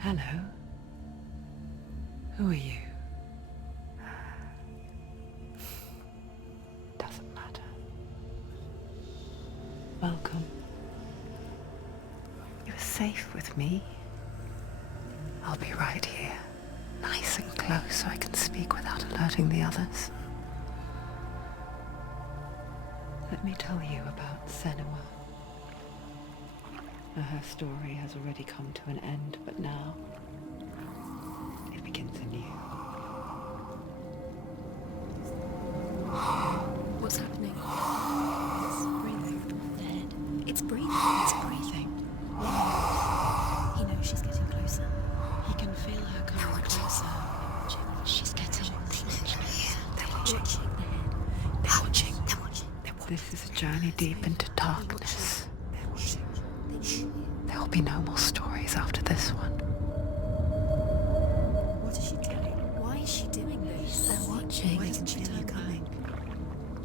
Hello. Who are you? Doesn't matter. Welcome. You're safe with me. I'll be right here, nice and close so I can speak without alerting the others. Let me tell you about Senua. Her story has already come to an end, but now it begins anew. What's happening? It's breathing. The head. It's breathing. It's breathing. He knows she's getting closer. He can feel her coming closer. She's getting closer. They're watching. The head. They're watching. They're watching. This is a journey deep into darkness. They're watching. There will be no more stories after this one. What is she doing? Why is she doing this? They're watching. Why doesn't she turn coming?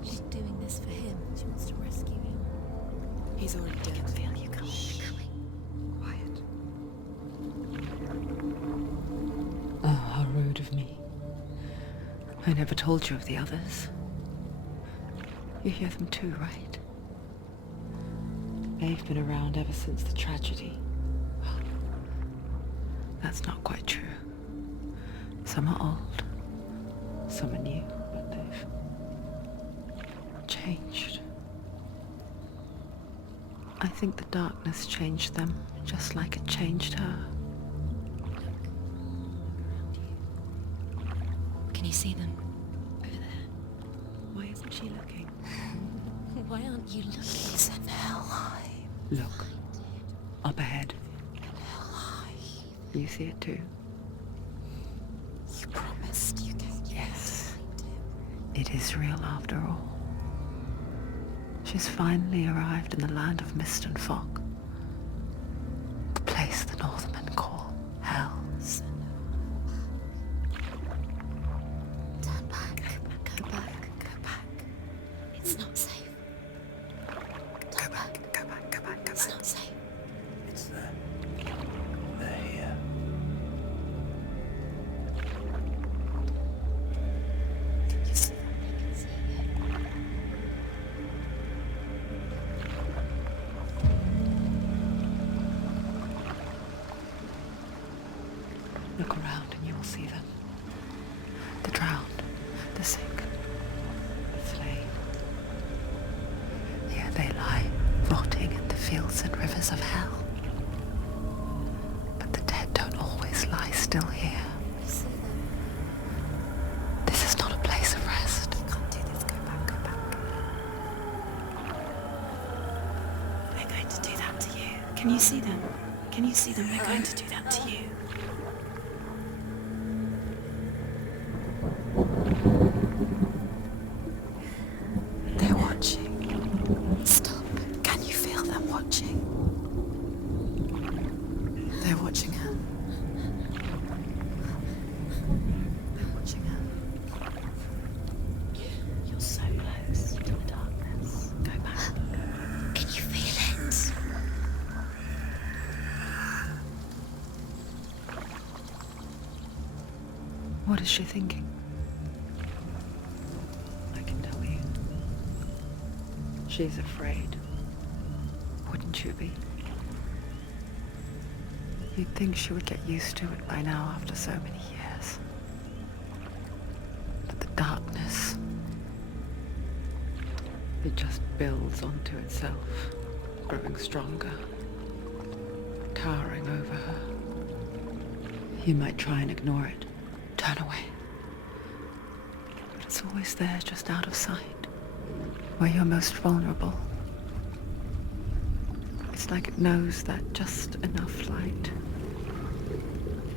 She's doing this for him. She wants to rescue him. He's already dead. I can feel you coming. Quiet. Oh, how rude of me. I never told you of the others. You hear them too, right? They've been around ever since the tragedy. Well, that's not quite true. Some are old, some are new, but they've changed. I think the darkness changed them, just like it changed her. Can you see them? Over there. Why isn't she looking? Why aren't you looking? It's in Helheim. Look, up ahead. You see it too? You promised you can. Yes. It is real after all. She's finally arrived in the land of mist and fog. The place the Northmen call Hell. Turn back. Go back. Go back. It's not safe. Turn back. Go back, go back, go It's back. not safe. It's them. They're here. You see them? They can see you. Look around and you will see them. The drowned, the sick, the slain. Here they lie, rotting in the fields and rivers of hell. But the dead don't always lie still here. We see them. This is not a place of rest. You can't do this. Go back. Go back. They're going to do that to you. Can you see them? Can you see them? They're going to do that to you. They're watching. Stop. Can you feel them watching? They're watching her. They're watching her. You're so close to the darkness. Go back. Can you feel it? What is she thinking? I can tell you. She's afraid. Wouldn't you be? You'd think she would get used to it by now after so many years. But the darkness, it just builds onto itself, growing stronger, towering over her. You might try and ignore it, turn away. But it's always there, just out of sight, where you're most vulnerable. It's like it knows that just enough light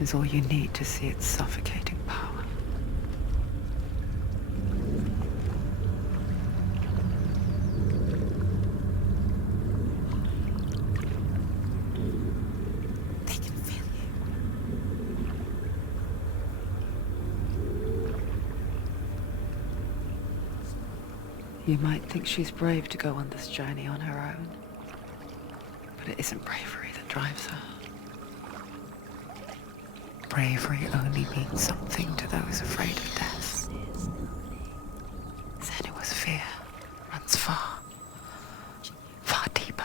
is all you need to see its suffocating power. They can feel you. You might think she's brave to go on this journey on her own, but it isn't bravery that drives her. bravery only means something to those afraid of death. Senua's fear runs far, far deeper.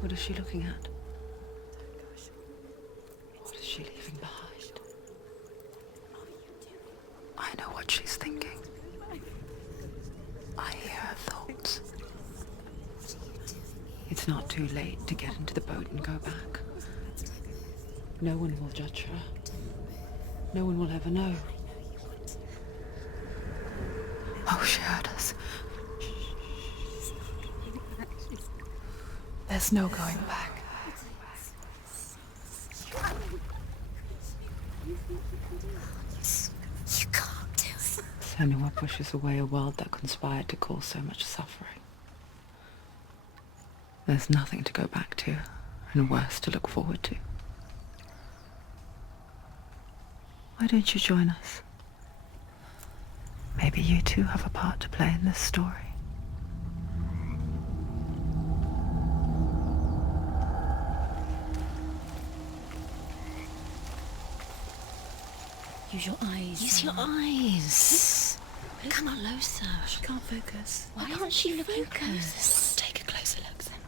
What is she looking at? What is she leaving behind? I know what she's thinking. I hear her thoughts. It's not too late to get into the boat and go back. No one will judge her. No one will ever know. Oh, she heard us. There's no going back. You can't do it. Senua pushes away a world that conspired to cause so much suffering. There's nothing to go back to, and worse to look forward to. Why don't you join us? Maybe you too have a part to play in this story. Use your eyes. Use your eyes. Come closer. She can't focus. Why can't she focus? Take a closer look, Senua.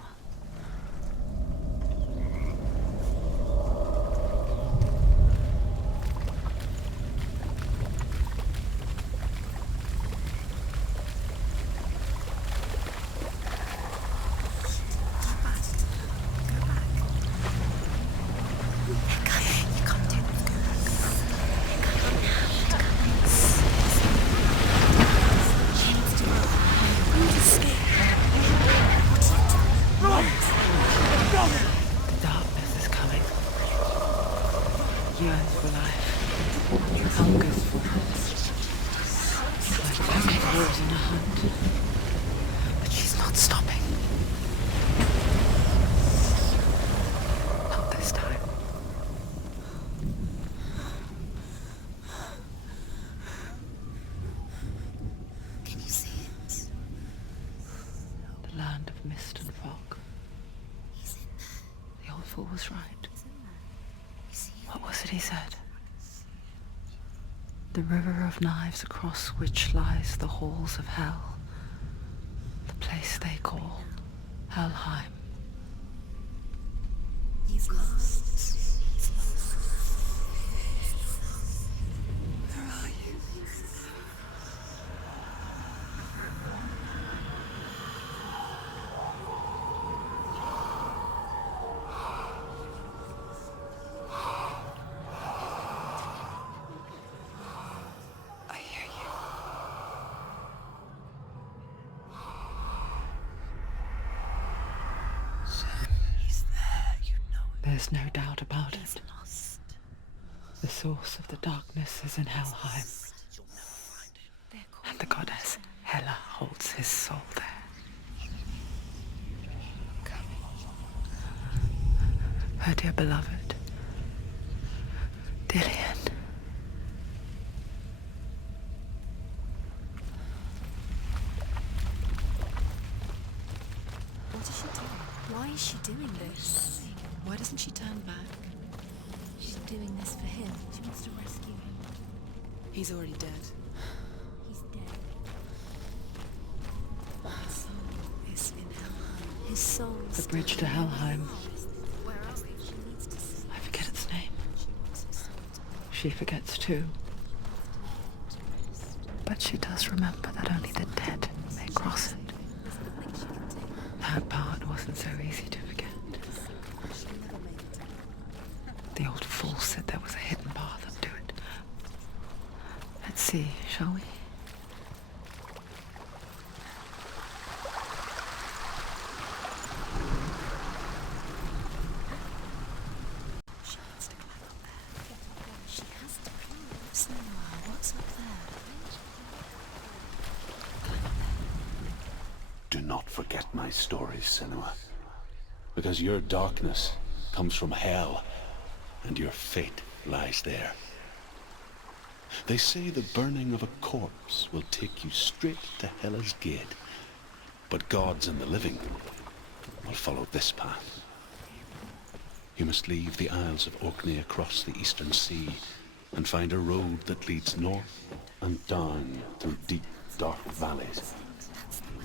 The darkness is coming. Yearns for life. Hungers for it. Like herbivores on a hunt. But she's not stopping. Not this time. Can you see it? The land of mist and fog. He's in there. The old fool was right. You see it? What was it he said? The river of knives across which lies the halls of hell. The place they call Helheim. He's lost. He's lost. Where are you? I hear you. He's there, you know it. There's no doubt about He's it. lost. The source of the darkness is in Helheim, They're and the goddess Hela holds his soul there. Her dear beloved, Dillian. What is she doing? Why is she doing this? Why doesn't she turn back? She's doing this for him. She wants to rescue him. He's already dead. He's dead. His soul is in Helheim. His soul. The bridge to Helheim. Where are we? She needs to see. I forget its name. She wants his soul to She forgets too. rest. But she does remember that only the dead may cross it. There's nothing she can do. That part wasn't so easy to forget. She never made it. The old fool said there was a hidden path up to it. Let's see, shall we? forget my stories, Senua. Because your darkness comes from hell, and your fate lies there. They say the burning of a corpse will take you straight to Hela's gate, but gods and the living will follow this path. You must leave the Isles of Orkney across the eastern sea and find a road that leads north and down through deep, dark valleys.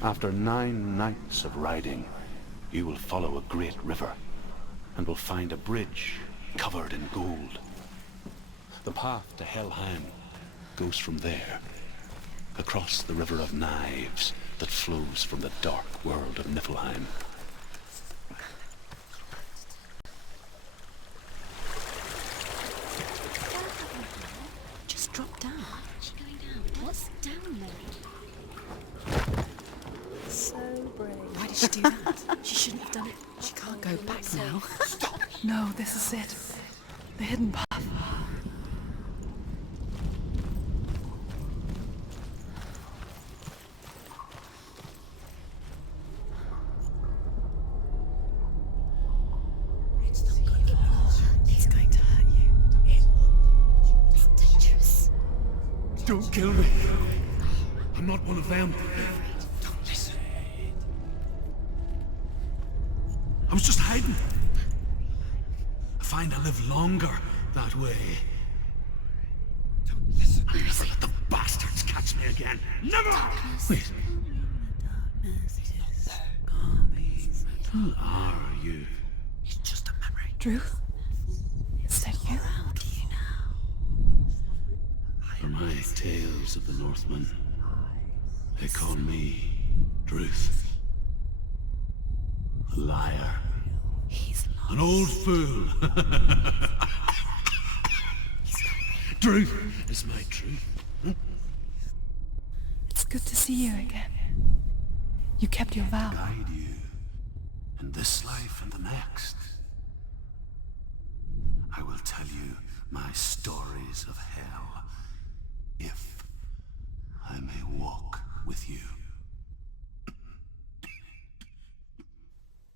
After 9 nights of riding, you will follow a great river and will find a bridge covered in gold. The path to Helheim goes from there, across the River of Knives that flows from the dark world of Niflheim. Just drop down. She's going down. What's down there? So brave. Why did she do that? She shouldn't have done it. She can't go back now. No, this is it. The hidden path. It's going to hurt you. It's dangerous. Don't kill me. I'm not one of them. Don't listen. I was just hiding. I find I live longer that way. Don't listen. I'll never let the bastards catch me again. Never! Wait. Who are you? It's just a memory. Drew? Is that you? How do you know? For my tales of the Northmen, they call me Druth. A liar. He's lost. An old fool. Druth is my truth. It's good to see you again. You kept your vow. Guide you in this life and the next. I will tell you my stories of hell, if I may walk with you.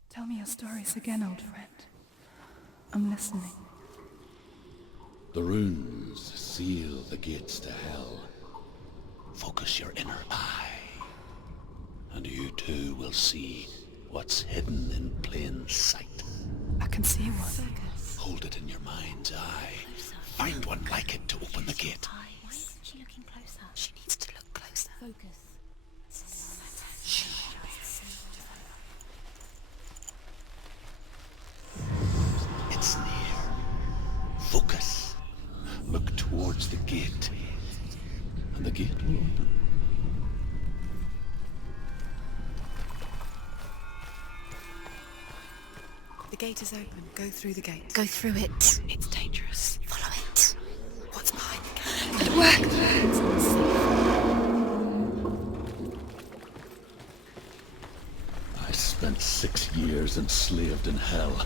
Tell me your stories again, old friend. I'm listening. The runes seal the gates to hell. Focus your inner eye, and you too will see what's hidden in plain sight. I can see one. Hold it in your mind's eye. Find one like it to open the gate. Why isn't she looking closer? She needs to look closer. Focus. It's near. Focus. Look towards the gate, and the gate will open. The gate is open. Go through the gate. Go through it. It's dangerous. Follow it. What's behind the gate? It worked. I spent 6 years enslaved in hell,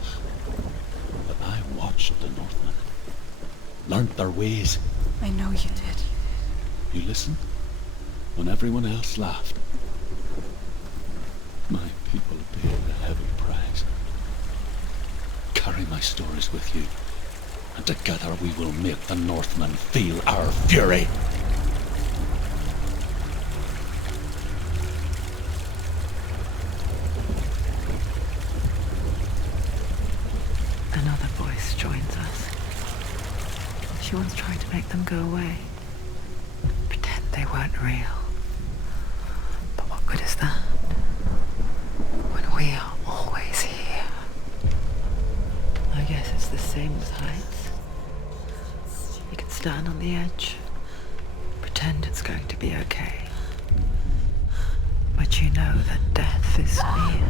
but I watched the Northmen, learnt their ways. I know you did. You listened when everyone else laughed. My people paid a heavy price. Carry my stories with you, and together we will make the Northmen feel our fury. Another voice joins us. She once tried to make them go away. Pretend they weren't real. But what good is that? When we are always here. I guess it's the same with heights. You can stand on the edge, pretend it's going to be okay. But you know that death is near,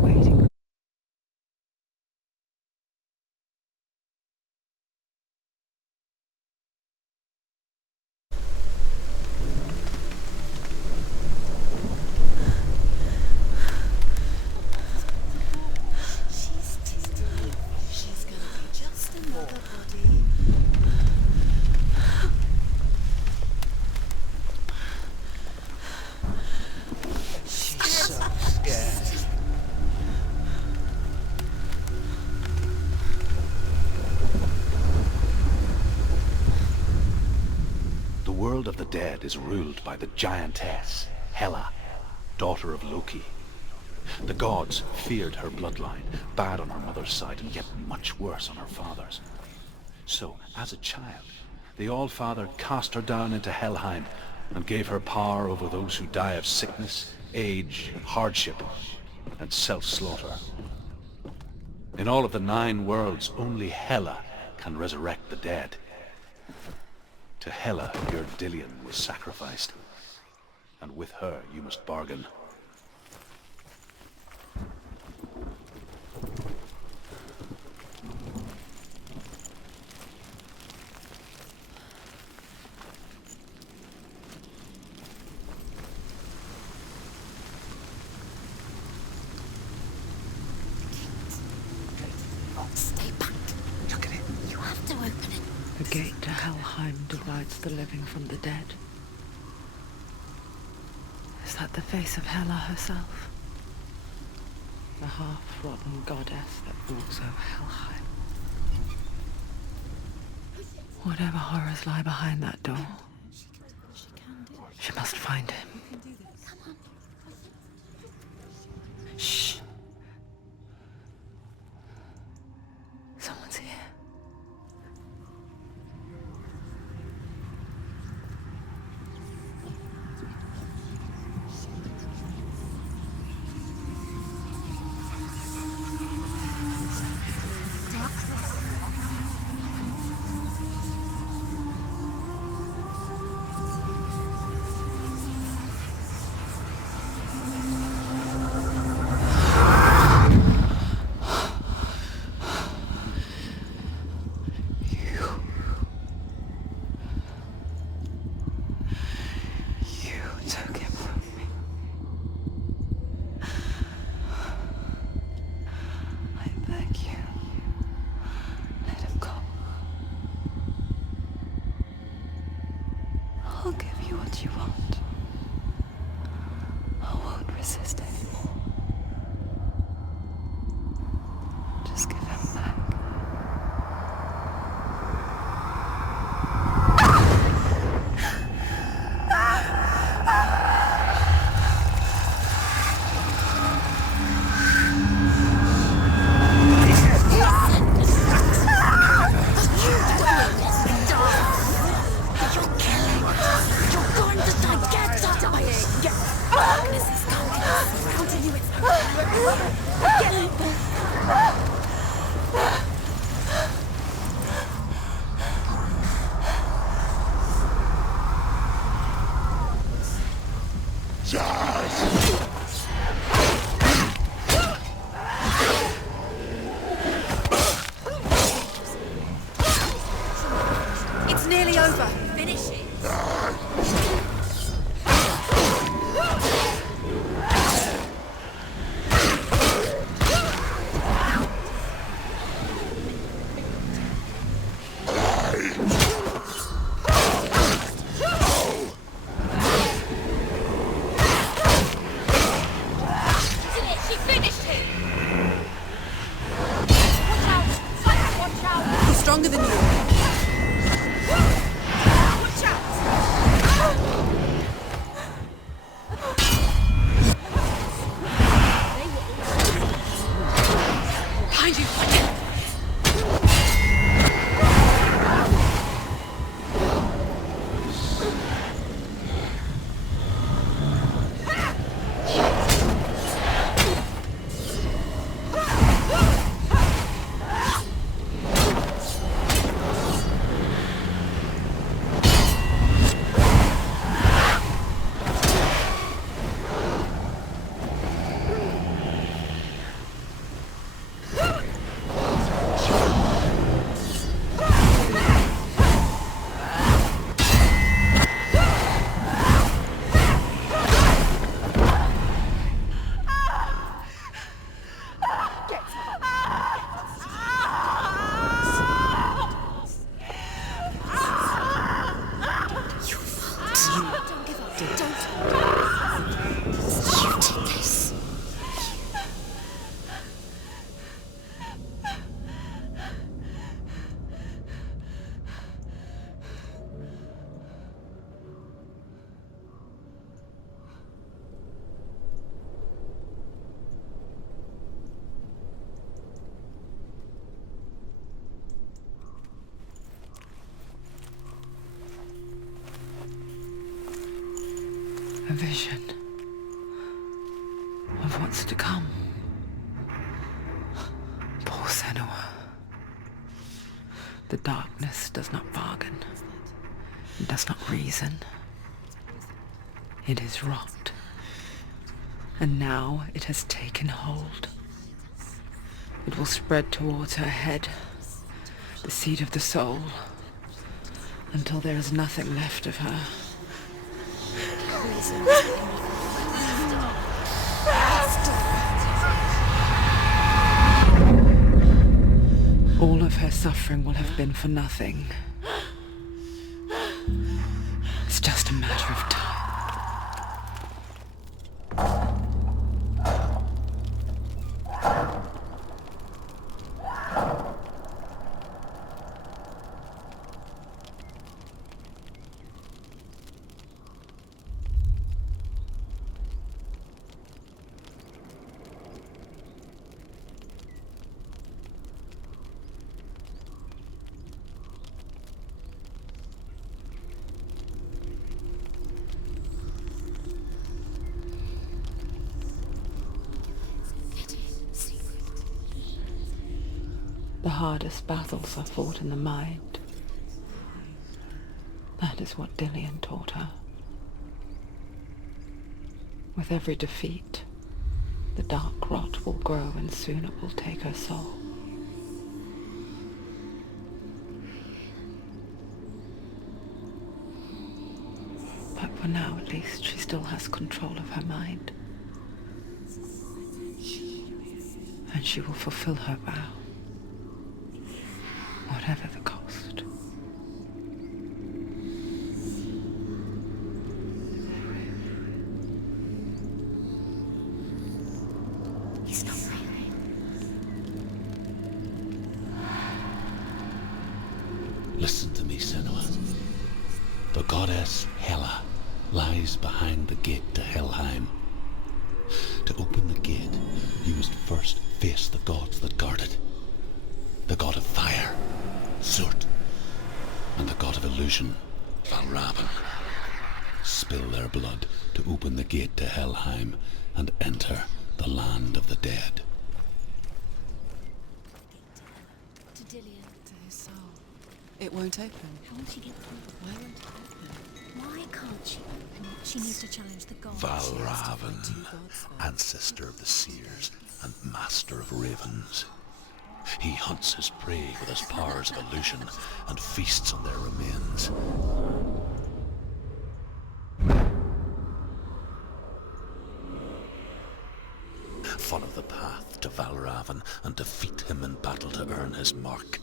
waiting. She's gonna be just another body. She's so world of the dead is ruled by the giantess, Hela, daughter of Loki. The gods feared her bloodline, bad on her mother's side and yet much worse on her father's. So, as a child, the All-Father cast her down into Helheim and gave her power over those who die of sickness, age, hardship, and self-slaughter. In all of the 9 worlds, only Hela can resurrect the dead. To Hela, your Dillion was sacrificed, and with her you must bargain. Stay back. Look at it. You have to open it. The gate to Helheim divides the living from the dead. Is that the face of Hela herself? The half-rotten goddess that walks over Helheim. Whatever horrors lie behind that door, she must find him. Shh. Someone's here. Took him from me. I beg you, let him go. I'll give you what you want. I won't resist anymore. Just give him back. It's nearly over. Finish it. She finished it. Watch out! Watch out! He's stronger than you. Watch out! Behind you. vision of what's to come. Poor Senua. The darkness does not bargain. It does not reason. It is rot. And now it has taken hold. It will spread towards her head, the seat of the soul, until there is nothing left of her. All of her suffering will have been for nothing. It's just a matter of time. The hardest battles are fought in the mind. That is what Dillian taught her. With every defeat, the dark rot will grow and soon it will take her soul. But for now, at least, she still has control of her mind. And she will fulfill her vow. Whatever the cost. He's not breathing. Listen to me, Senua. The goddess Hela lies behind the gate to Helheim. To open the gate, you must first face the gods that guard it. The god of fire, Zurt, and the god of illusion, Valravn. Spill their blood to open the gate to Helheim and enter the land of the dead. To Dillian. To his soul. It won't open. How will she get through? Why won't it open? Why can't she open? She needs to challenge the gods. Valravn, ancestor of the seers and master of ravens. He hunts his prey with his powers of illusion and feasts on their remains. Follow the path to Valravn and defeat him in battle to earn his mark.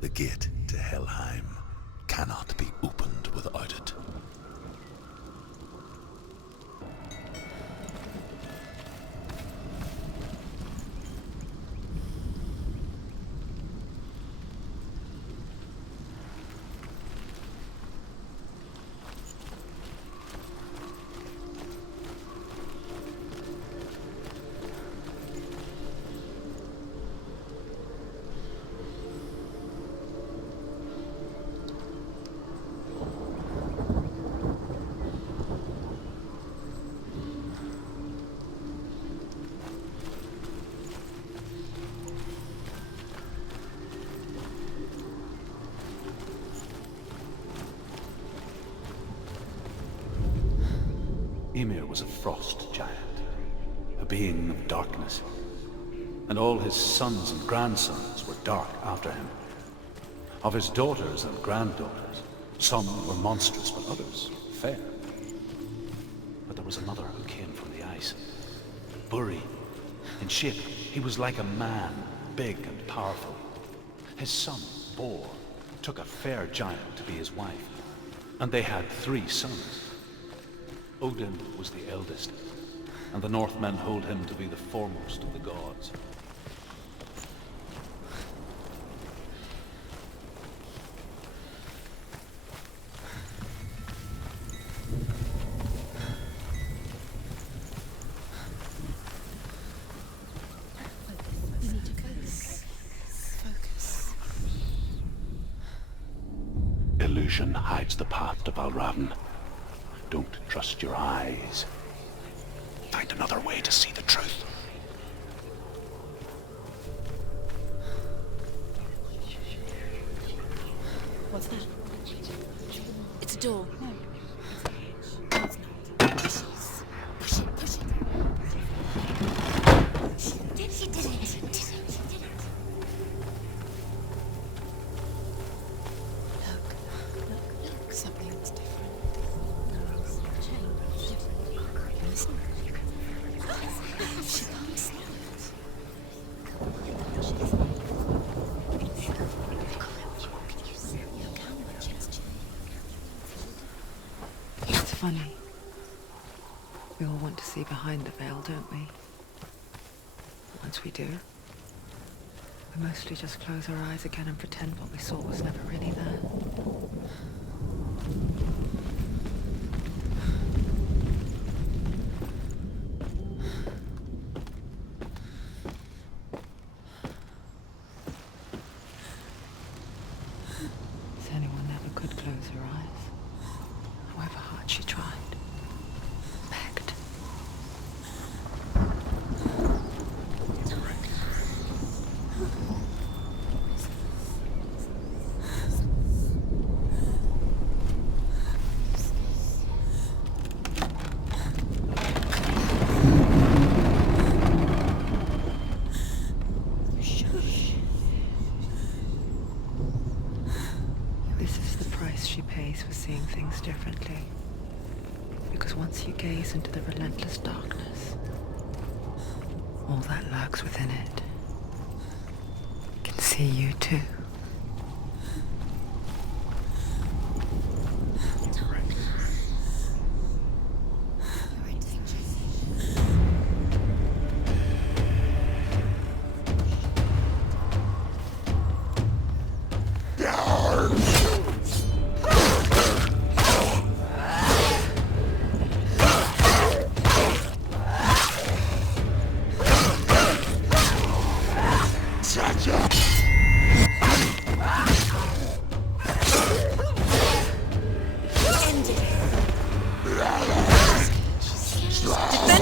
The gate to Helheim cannot be opened without it. Ymir was a frost giant, a being of darkness, and all his sons and grandsons were dark after him. Of his daughters and granddaughters, some were monstrous, but others fair. But there was another who came from the ice. Buri. In shape, he was like a man, big and powerful. His son, Bor, took a fair giant to be his wife, and they had 3 sons. Odin was the eldest, and the Northmen hold him to be the foremost of the gods. You need to focus. Focus. Illusion hides the path to Valravn. don't trust your eyes. Find another way to see the truth. What's that? It's a door. No. It's not. Push it, push it. She did it. Look, something's different. Change. Listen. She can't smell it. Look how much it's changed. It's funny. We all want to see behind the veil, don't we? Once we do, we mostly just close our eyes again and pretend what we saw was never really there. Senua never could close her eyes, however hard she tried. Begged. This is the price she pays for seeing things differently. Because once you gaze into the relentless darkness, all that lurks within it can see you too.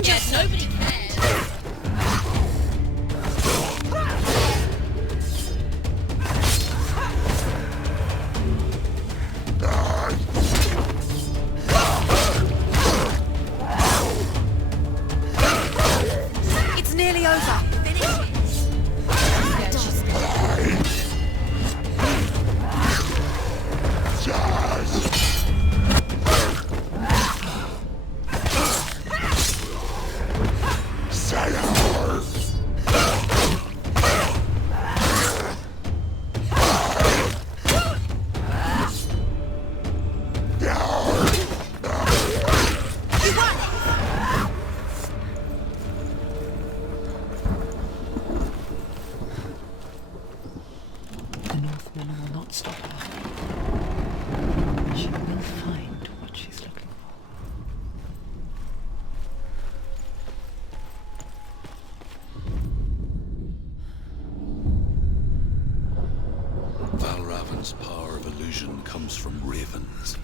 Yes, nobody cares. It's nearly over. The Northman will not stop her. She will find what she's looking Valravan's power of illusion comes from ravens.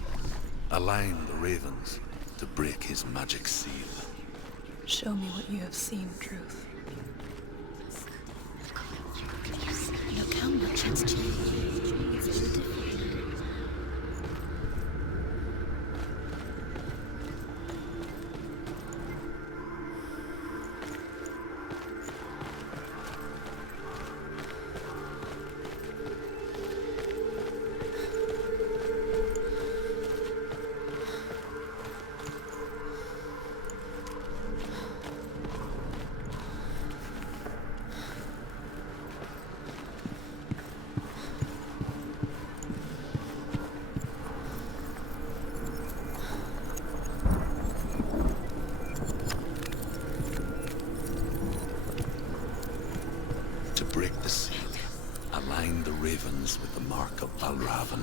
Align the ravens to break his magic seal. Show me what you have seen, Truth. Look how much it's changed. It's so different. To break the seal, align the ravens with the mark of Valravan.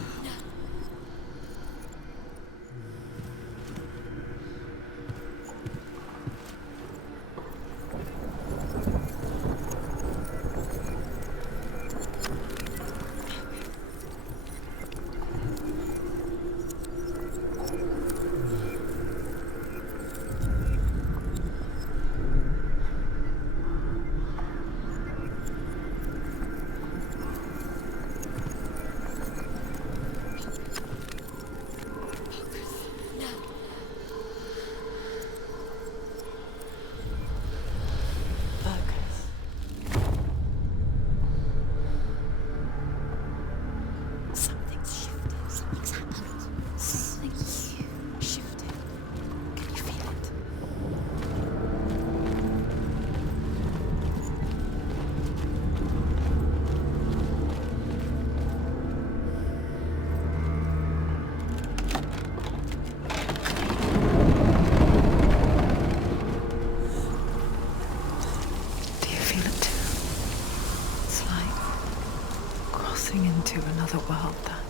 crossing into another world that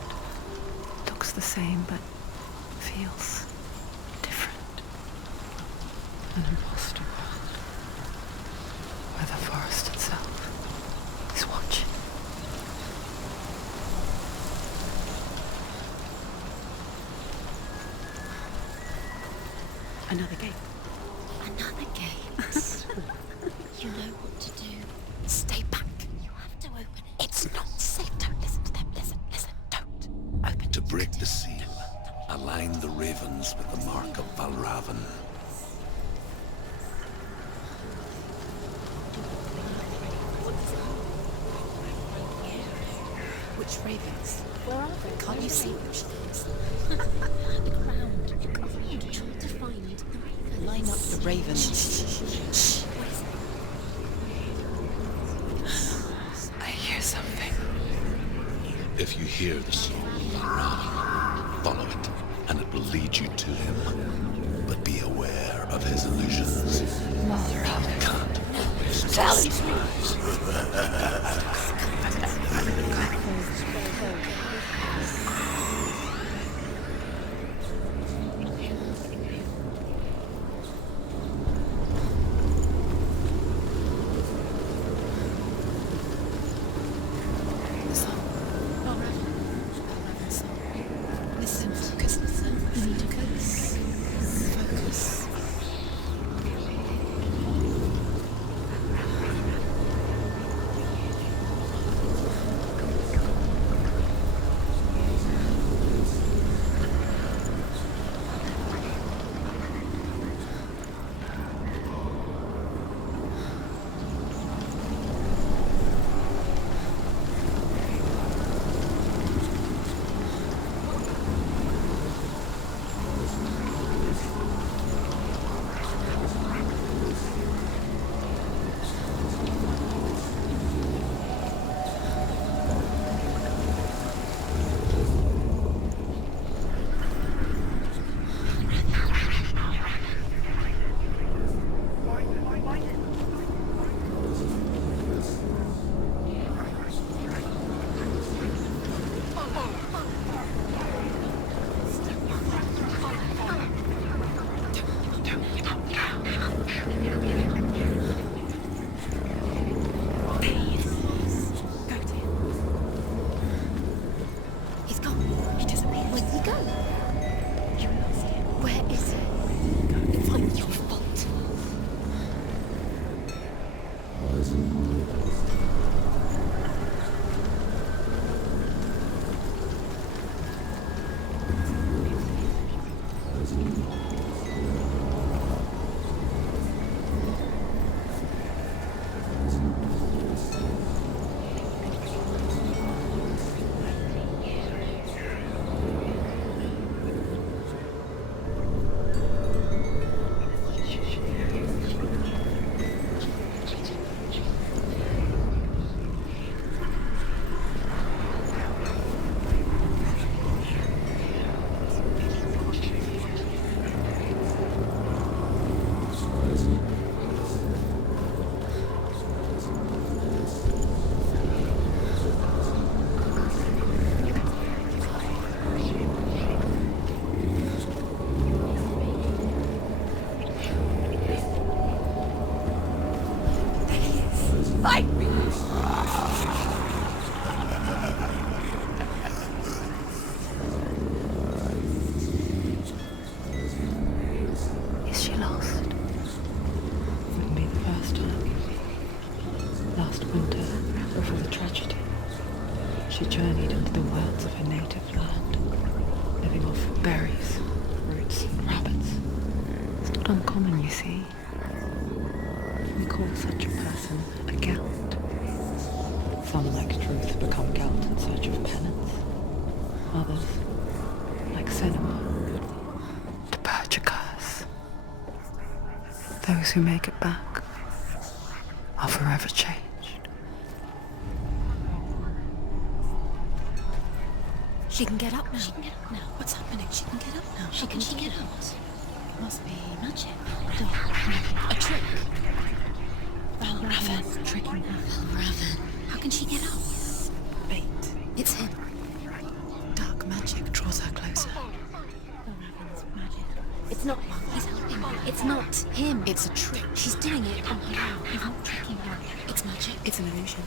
looks the same but feels different. An imposter world where the forest itself is watching. Another gate. Another gate. You know what to do. Stay back. You have to open it. It's not safe. Don't listen to them. Listen. Don't. Open To it. break the seal, align the ravens with the mark of Valravan. Which ravens? Where are they? Can't you see which ones? The ground. Try to find the ravens. Line up the ravens. What is it? I hear something. If you hear the song of Valravan, follow it, and it will lead you to him. But be aware of his illusions. Valravan. Can't always Challenge me. Listen, focus, listen. You need to focus. Focus. He's gone. He disappeared. Where did he go? You lost him. Where is he? It's not your fault. Fight me! Is she lost? Wouldn't be the first time. Last winter, before the tragedy, she journeyed into the wilds of her native land, living off berries, roots, and rabbits. It's not uncommon, you see. We call such a person a Gelt. Some, like Truth, become Gelt in search of penance. Others, like Senua, to purge a curse. Those who make it back are forever changed. She can get up now. She can get up now. What's happening? She can get up now. How can she get up? It must be Magic. a trick. Valravan tricking her. Raven. How can she get up? Bait. It's a trick. She's doing it on her own. You're not tricking her. It's magic. It's an illusion.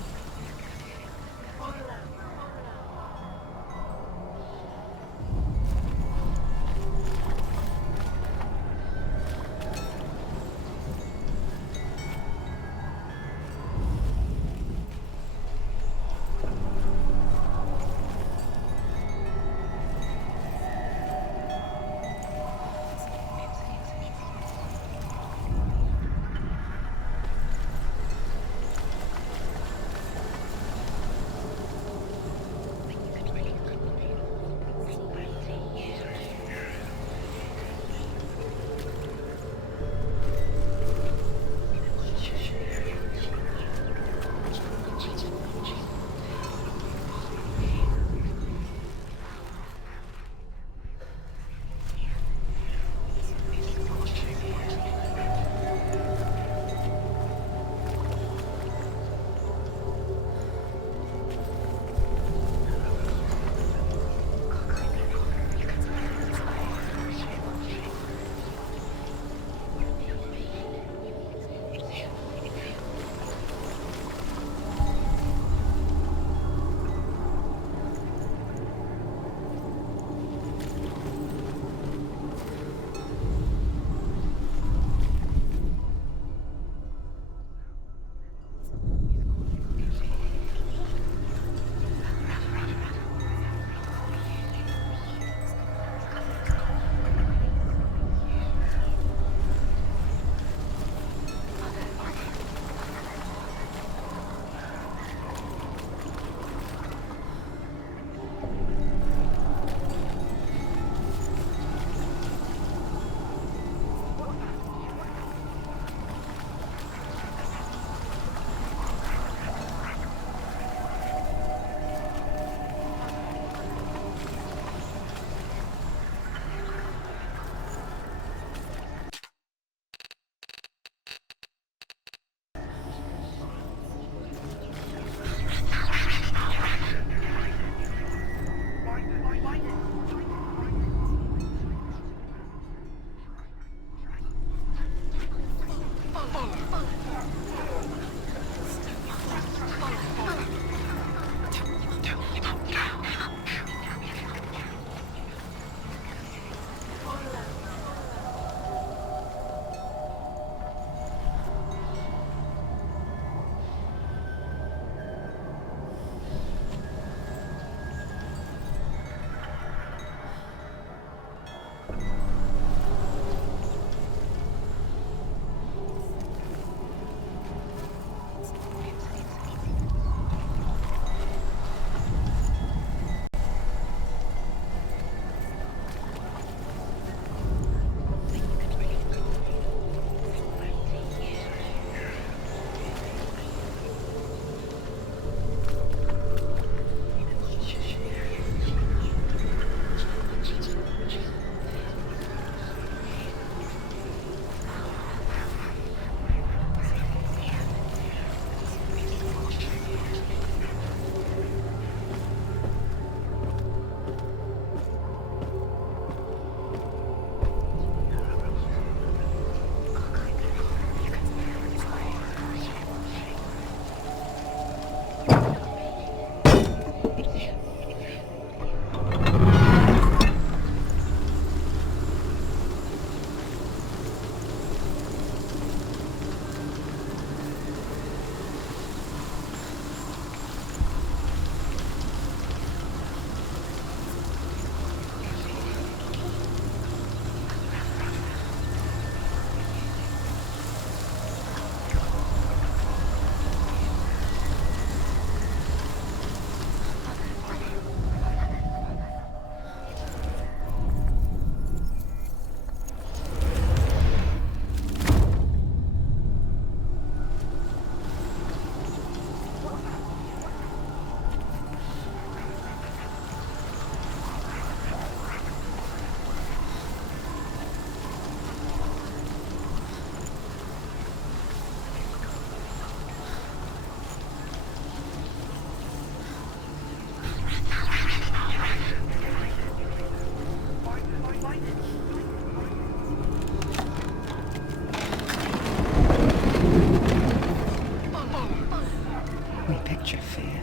We picture fear,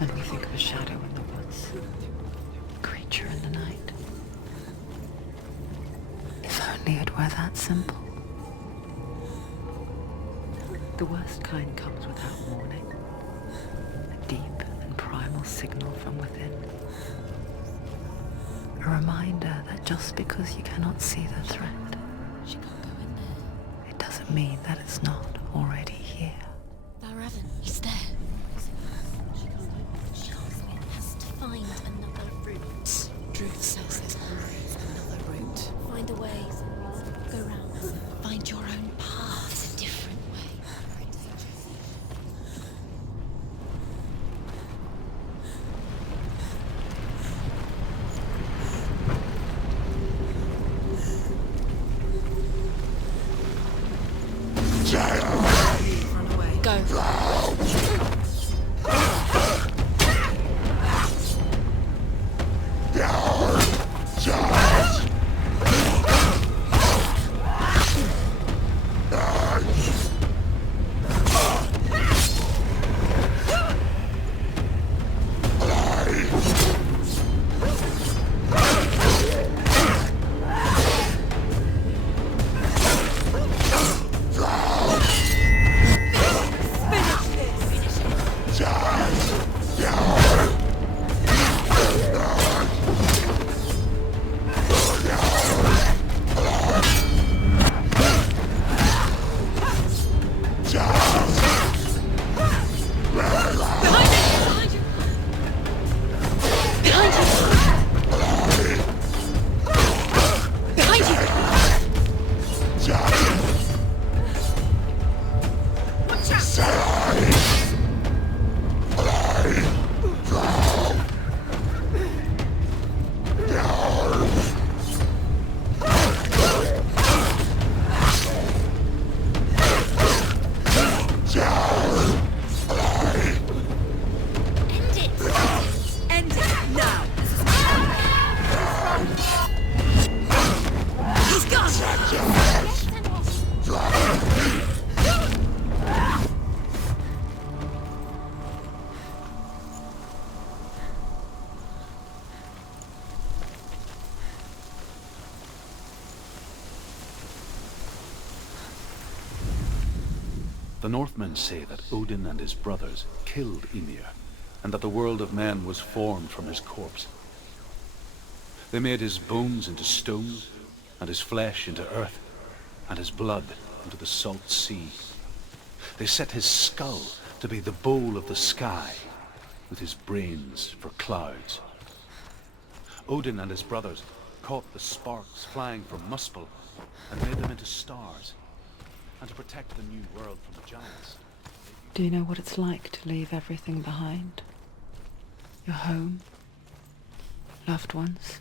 and we think of a shadow in the woods, a creature in the night. If only it were that simple. The worst kind comes without warning, a deep and primal signal from within. A reminder that just because you cannot see the threat, She can't go in there. it doesn't mean that it's not already here. Valravn, he's there. She has to find another route. Druth says there's always another route. Find a way. Go round. Find your own path. There's a different way. Run away. Go. The Northmen say that Odin and his brothers killed Ymir, and that the world of men was formed from his corpse. They made his bones into stone, and his flesh into earth, and his blood into the salt sea. They set his skull to be the bowl of the sky, with his brains for clouds. Odin and his brothers caught the sparks flying from Muspel and made them into stars, and to protect the new world from the giants. Do you know what it's like to leave everything behind? Your home, loved ones,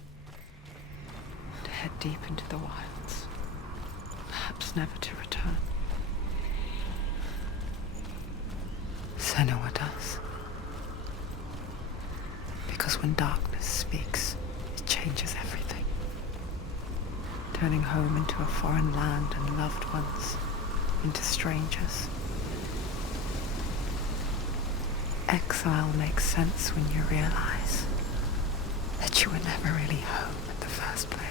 to head deep into the wilds, perhaps never to return. Senua does. Because when darkness speaks, it changes everything, turning home into a foreign land and loved ones into strangers. Exile makes sense when you realize that you were never really home in the first place.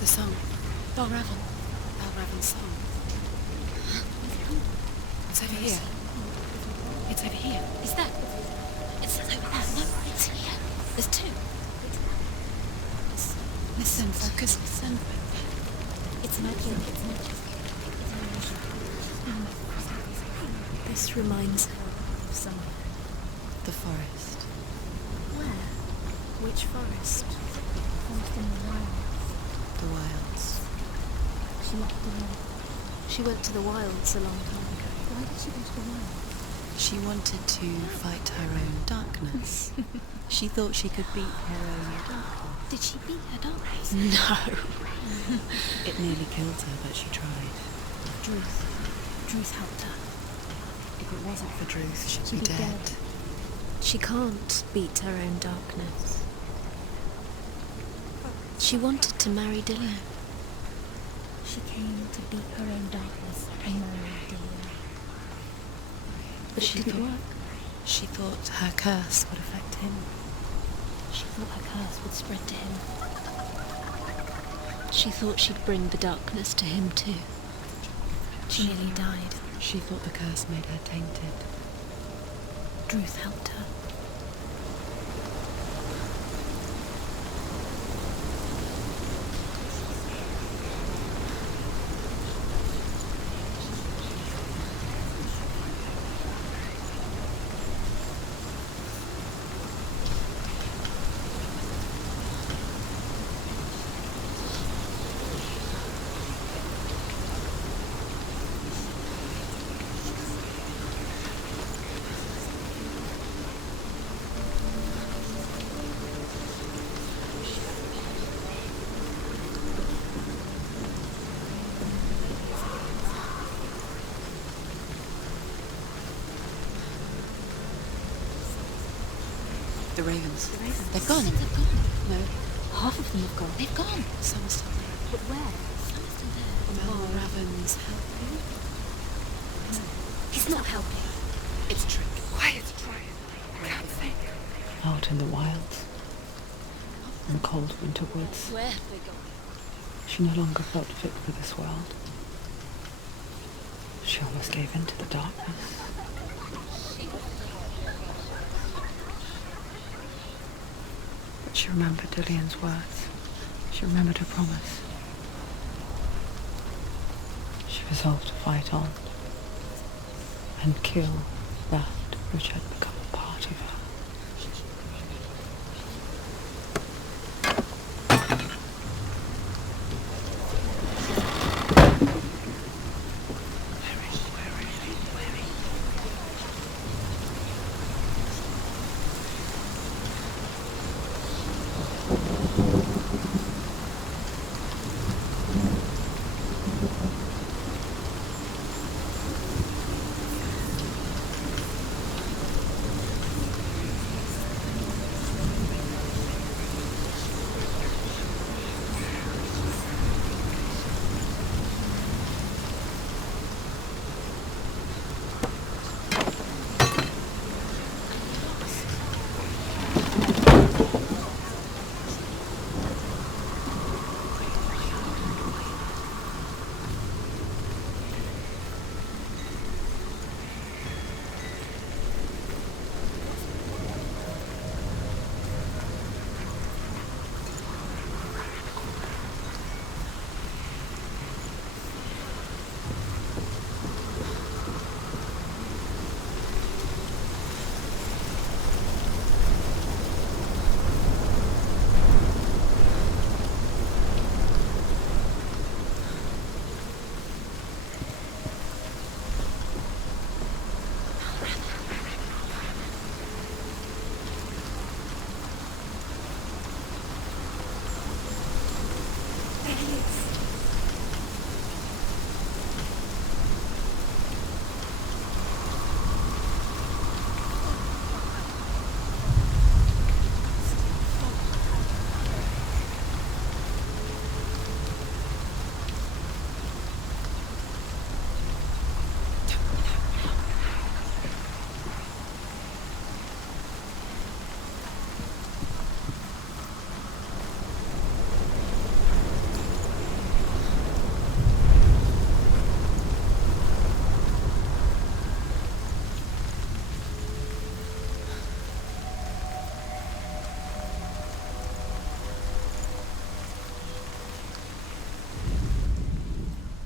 The song. Valravn's song. It's over here. It's over here. Is that? It says over there. No, it's here. There's two. Listen, focus, listen. It's magic. It's magic. voice reminds her of somewhere. The forest. Where? Which forest? Forest in the wilds. The wilds. She left the wilds. She went to the wilds a long time ago. Why did she go to the wilds? She wanted to fight her own darkness. She thought she could beat her own darkness. Did she beat her darkness? No. It nearly killed her, but she tried. Druth helped her. If it wasn't for Druth, she'd be dead. She can't beat her own darkness. She wanted to marry Dillian. She came to beat her own darkness and marry Dillian. But she didn't work. She thought her curse would affect him. She thought her curse would spread to him. She thought she'd bring the darkness to him too. She nearly died. She thought the curse made her tainted. Druth helped her. The ravens. They've gone. They've gone. No, Half of them have gone. They've gone. some are still there. But where? Some are still there. Mel Raven's helping. He's not helping. It's a trick. Quiet. I can't think. Out in the wilds. In the cold winter woods. Where have they gone? She no longer felt fit for this world. She almost gave in to the darkness. But she remembered Dillian's words. She remembered her promise. She resolved to fight on and kill that which had become a part of her.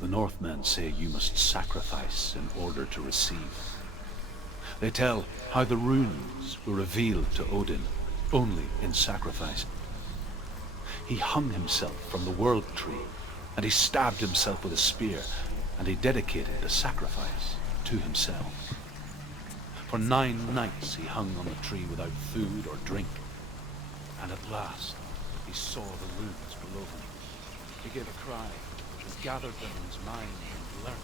The Northmen say you must sacrifice in order to receive. They tell how the runes were revealed to Odin only in sacrifice. He hung himself from the world tree, and he stabbed himself with a spear, and he dedicated the sacrifice to himself. For 9 nights he hung on the tree without food or drink, and at last he saw the runes below him. He gave a cry, and gathered them in his mind and learned.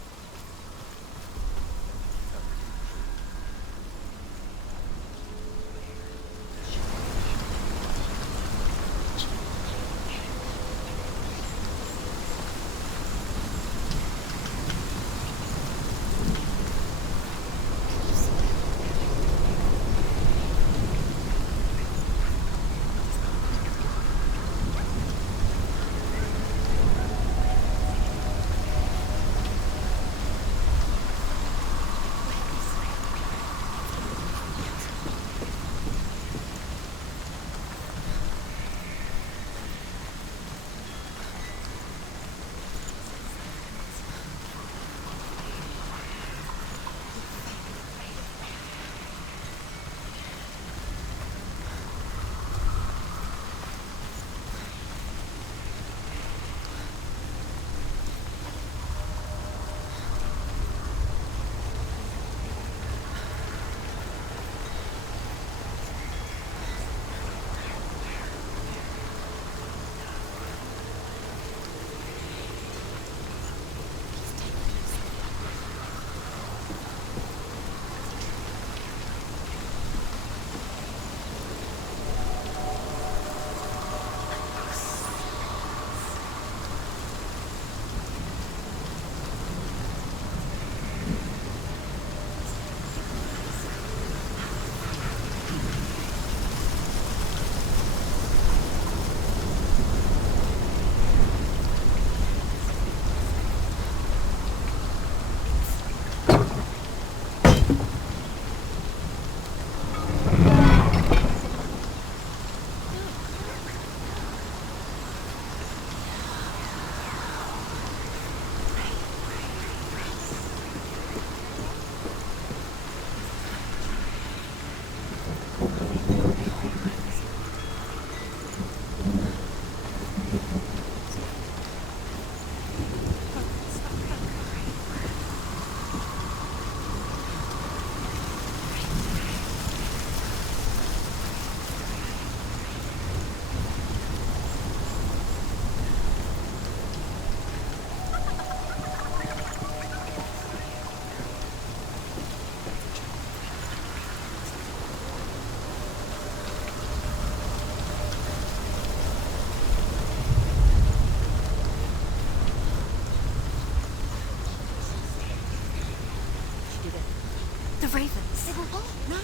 The ravens. They were what? No.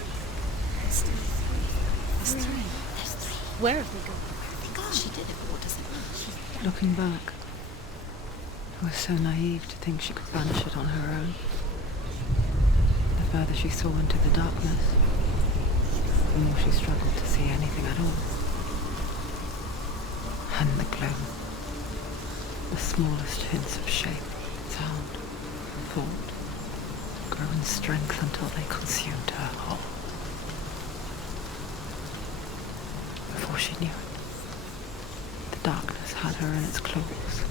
There's 3. There's 3. There's 3. Where have they gone? Where have they gone? She did it, but what does it mean? Looking back, I was so naive to think she could banish it on her own. The further she saw into the darkness, the more she struggled to see anything at all. And the gloom, the smallest hints of shape, sound, thought, grow in strength until they consumed her whole. Before she knew it, the darkness had her in its claws.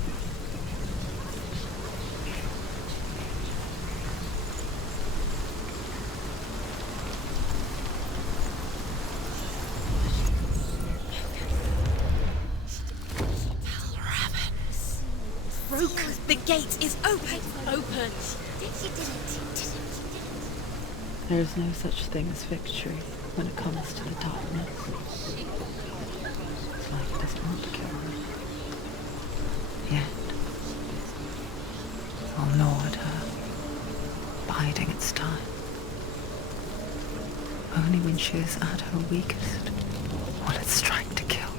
Broken. The gate is open. Open. There is no such thing as victory when it comes to the darkness. Life does not kill her. Yet, I'll gnaw at her, biding its time. Only when she is at her weakest will it strike to kill.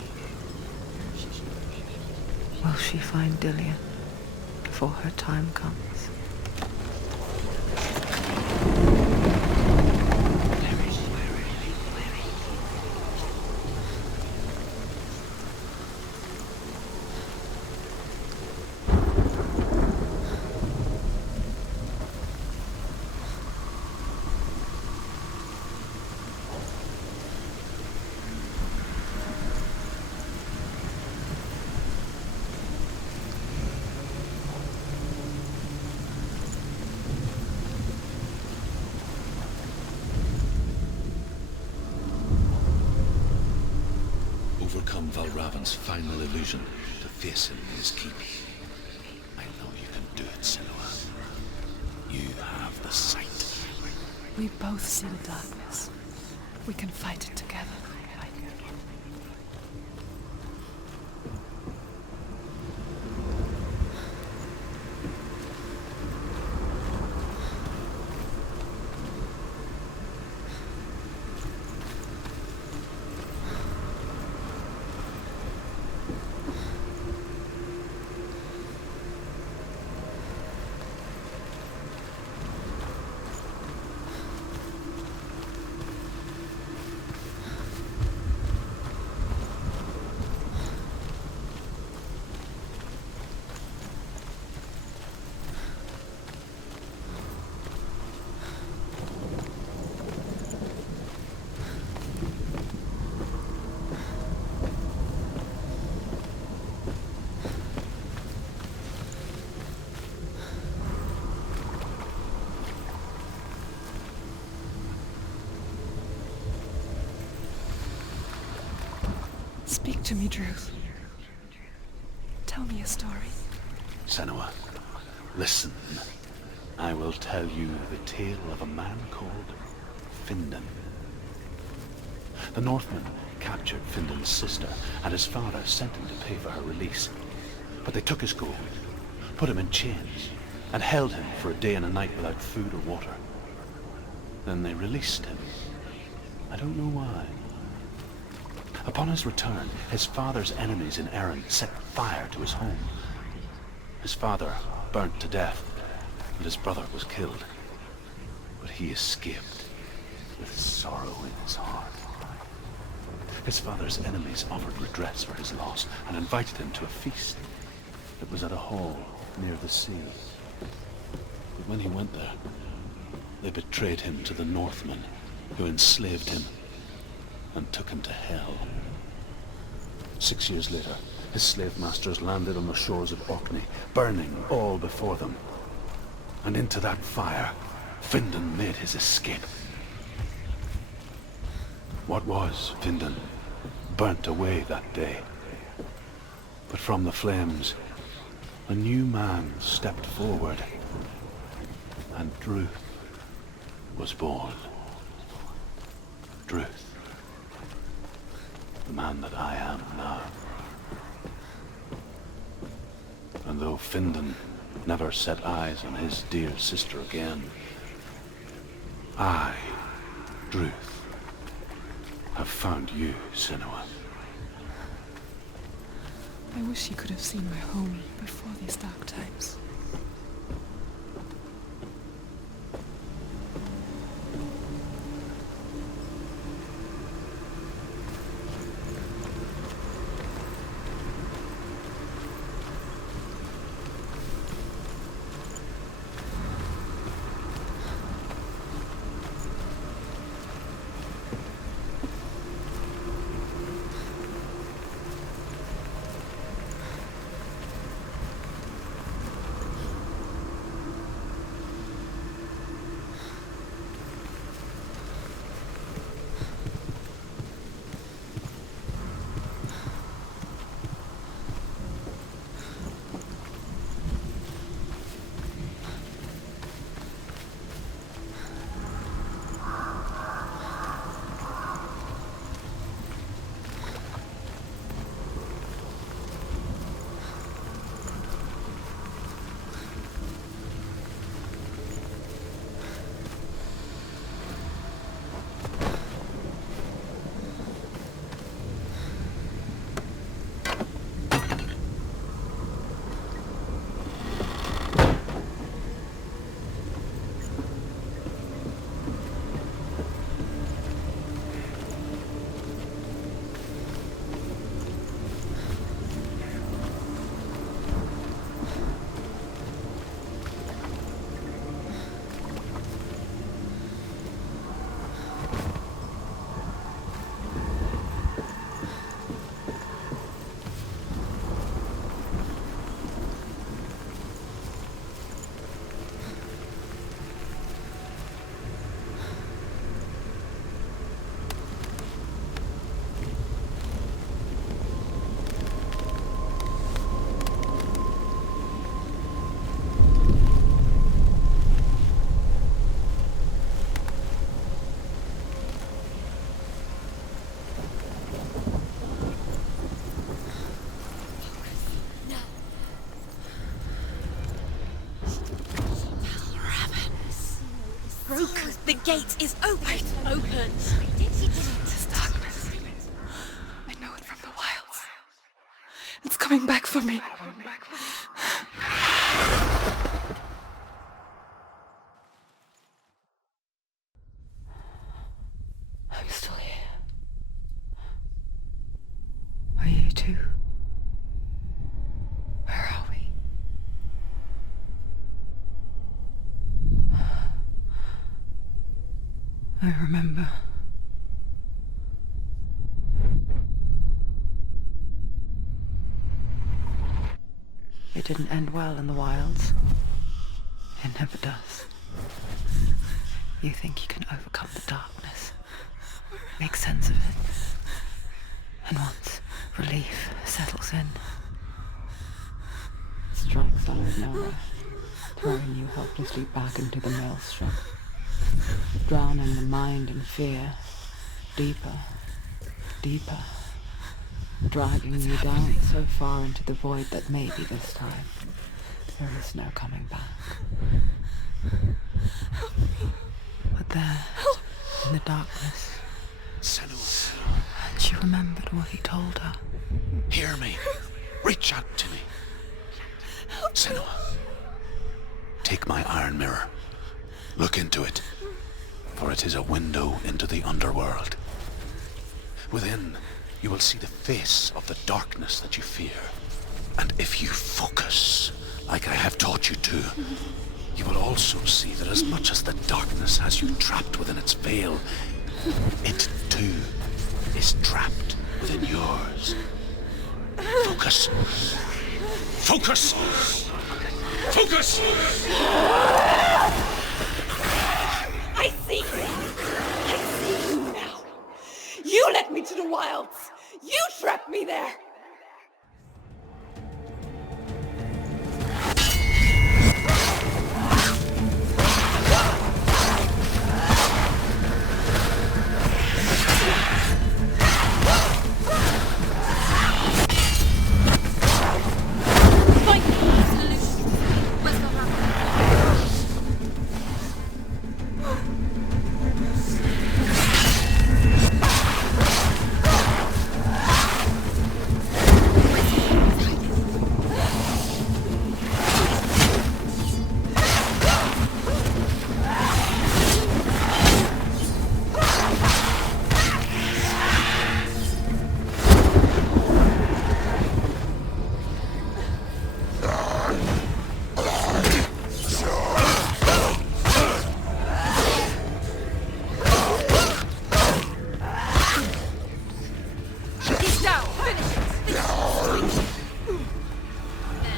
Will she find Dillian before her time comes? become Valravan's final illusion to face him in his keep. I know you can do it, Senua. You have the sight. We both see the darkness. We can fight it together. Speak to me, Druth. Tell me a story. Senua, listen. I will tell you the tale of a man called Findan. The Northmen captured Findan's sister, and his father sent him to pay for her release. But they took his gold, put him in chains, and held him for a day and a night without food or water. Then they released him. I don't know why. Upon his return, his father's enemies in Erin set fire to his home. His father burnt to death, and his brother was killed. But he escaped with sorrow in his heart. His father's enemies offered redress for his loss and invited him to a feast. It was at a hall near the sea. But when he went there, they betrayed him to the Northmen, who enslaved him and took him to hell. 6 years later, his slave masters landed on the shores of Orkney, burning all before them. And into that fire, Findan made his escape. What was Findan burnt away that day. But from the flames, a new man stepped forward, and Druth was born. Druth. The man that I am now. And though Findan never set eyes on his dear sister again, I, Druth, have found you, Senua. I wish you could have seen my home before these dark times. gate is open. Open. This darkness. I know it from the wilds. It's coming back for me. I'm still here. Are you too? Where are we? I remember. It didn't end well in the wilds. It never does. You think you can overcome the darkness, make sense of it, and once relief settles in, it strikes out of nowhere, throwing you helplessly back into the maelstrom, drowning the mind in fear, deeper, deeper, dragging you down so far into the void that maybe this time there is no coming back. But there, in the darkness, Senua, she remembered what he told her. hear me. Reach out to me. Senua, take my iron mirror. Look into it, for it is a window into the underworld. Within, you will see the face of the darkness that you fear. And if you focus, like I have taught you to, you will also see that as much as the darkness has you trapped within its veil, it too is trapped within yours. Focus. Focus! Focus! I see you! I see you now! You led me to the wilds! You trapped me there!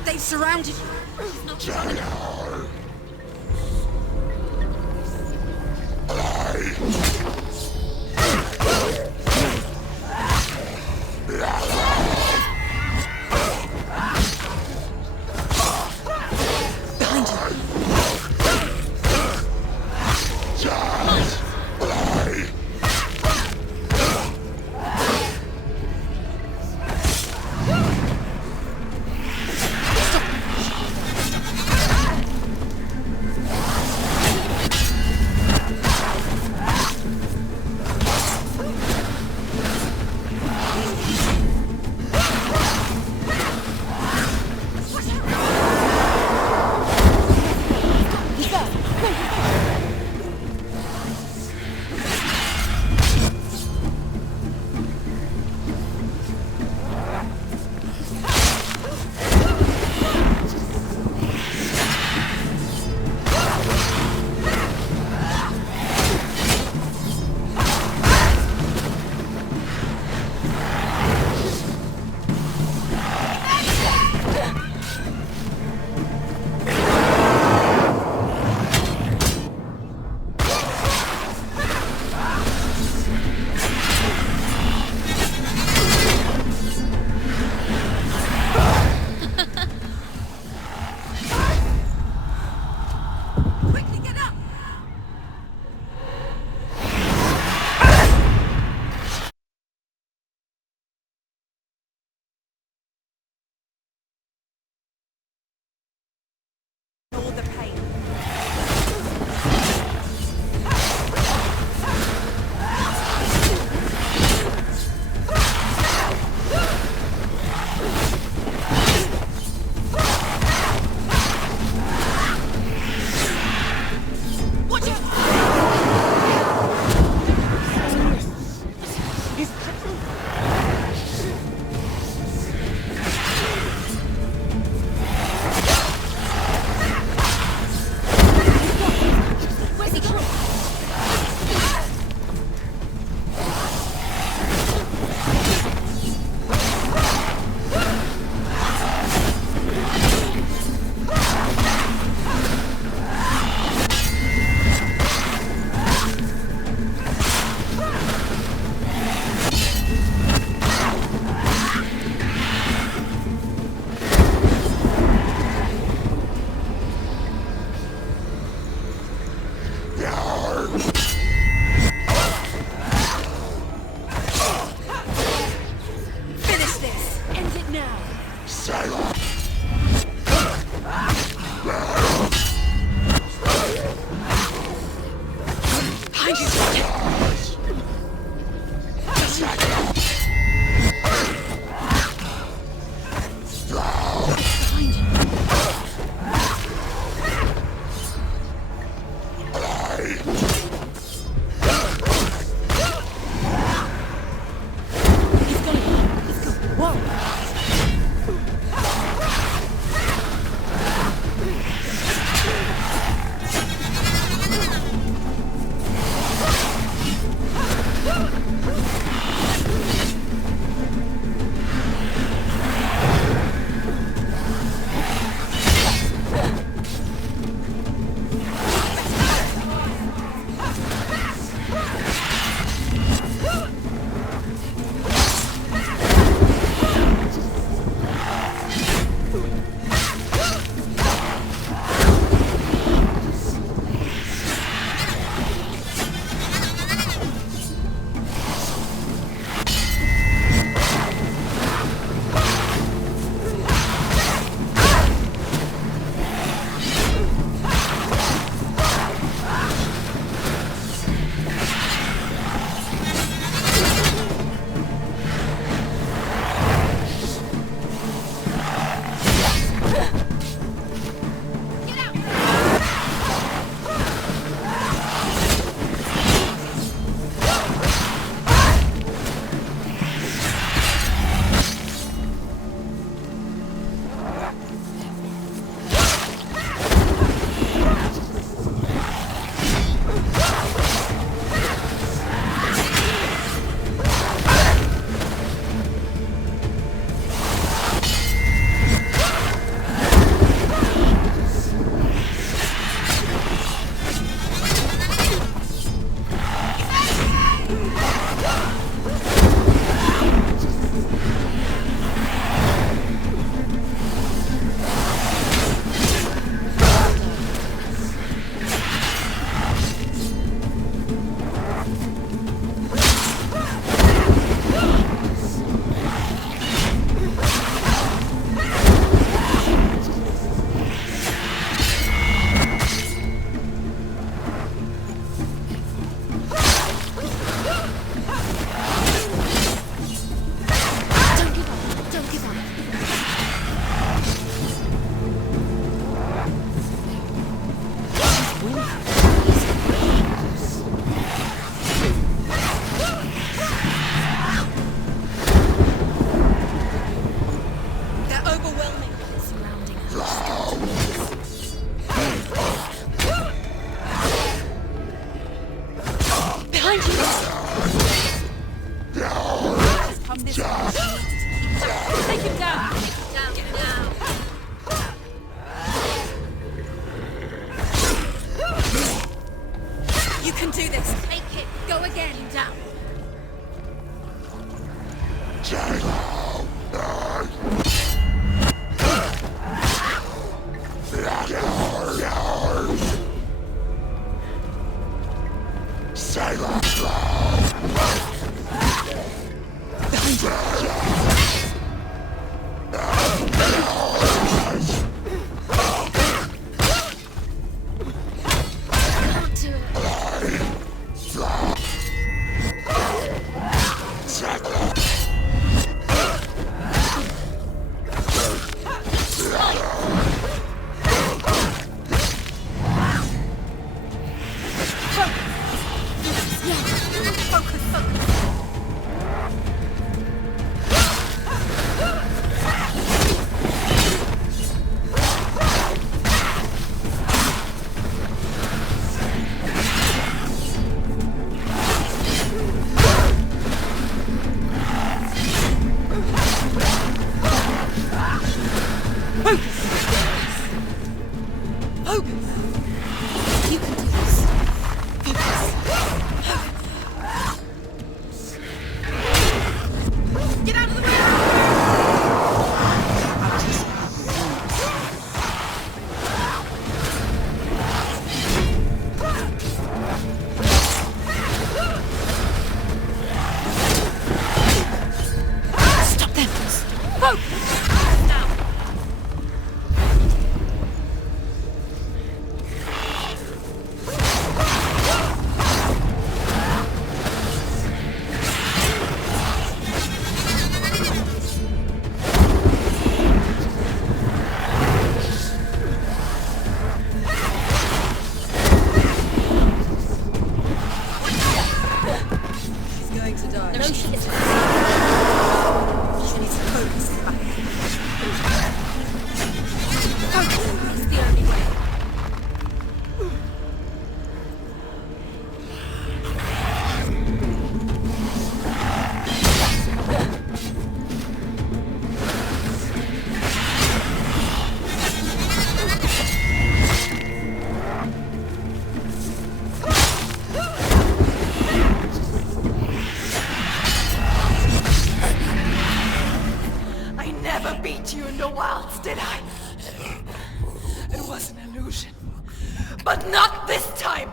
They've surrounded you. Behind you. No, she is. She needs to focus. Focus is the only way. I never beat you in the wilds, did I? It was an illusion. But not this time!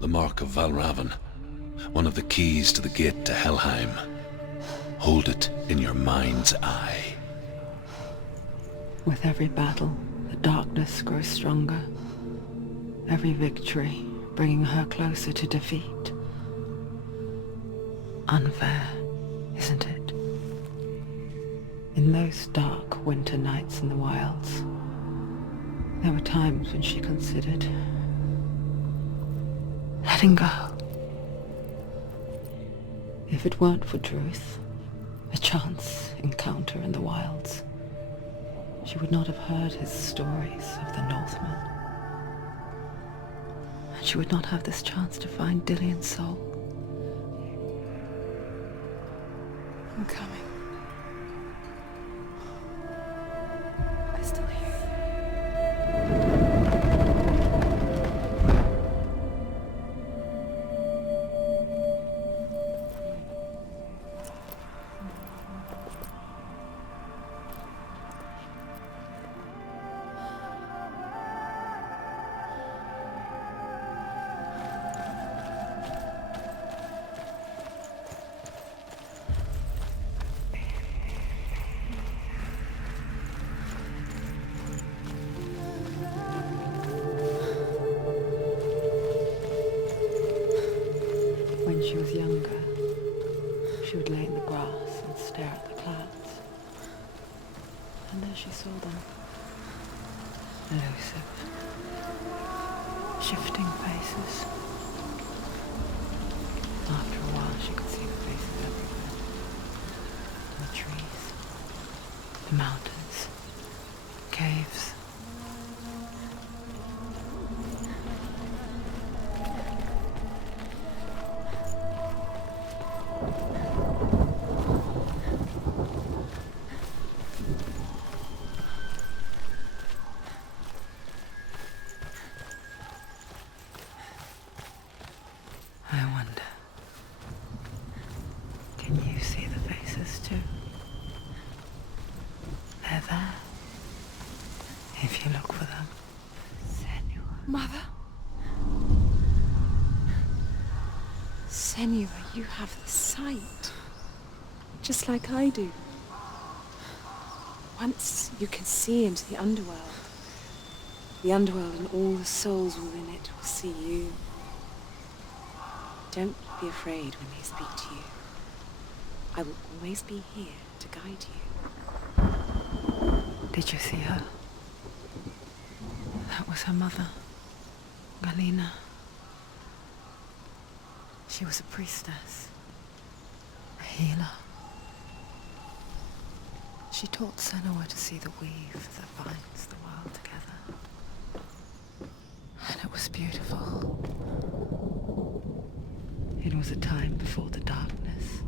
The Mark of Valravan. One of the keys to the gate to Helheim. Hold it in your mind's eye. With every battle, the darkness grows stronger. Every victory bringing her closer to defeat. Unfair, isn't it? In those dark winter nights in the wilds, there were times when she considered letting go. If it weren't for Druth, a chance encounter in the wilds, she would not have heard his stories of the Northmen. And she would not have this chance to find Dillion's soul. I'm coming. I still hear you. When she was younger, she would lay in the grass and stare at the clouds. And there she saw them. Elusive, shifting faces. After a while, she could see the faces everywhere. In the trees, the mountains, caves. I wonder, can you see the faces too? They're there, if you look for them. Senua. Mother? Senua, you have the sight. Just like I do. Once you can see into the underworld. The underworld and all the souls within it will see you. Don't be afraid when they speak to you. I will always be here to guide you. Did you see her? That was her mother, Galina. She was a priestess, a healer. She taught Senua to see the weave that binds the world together. And it was beautiful. It was a time before the darkness.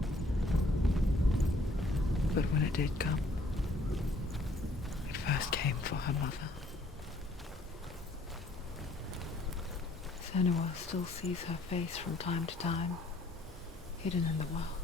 But when it did come, it first came for her mother. Senua still sees her face from time to time, hidden in the world.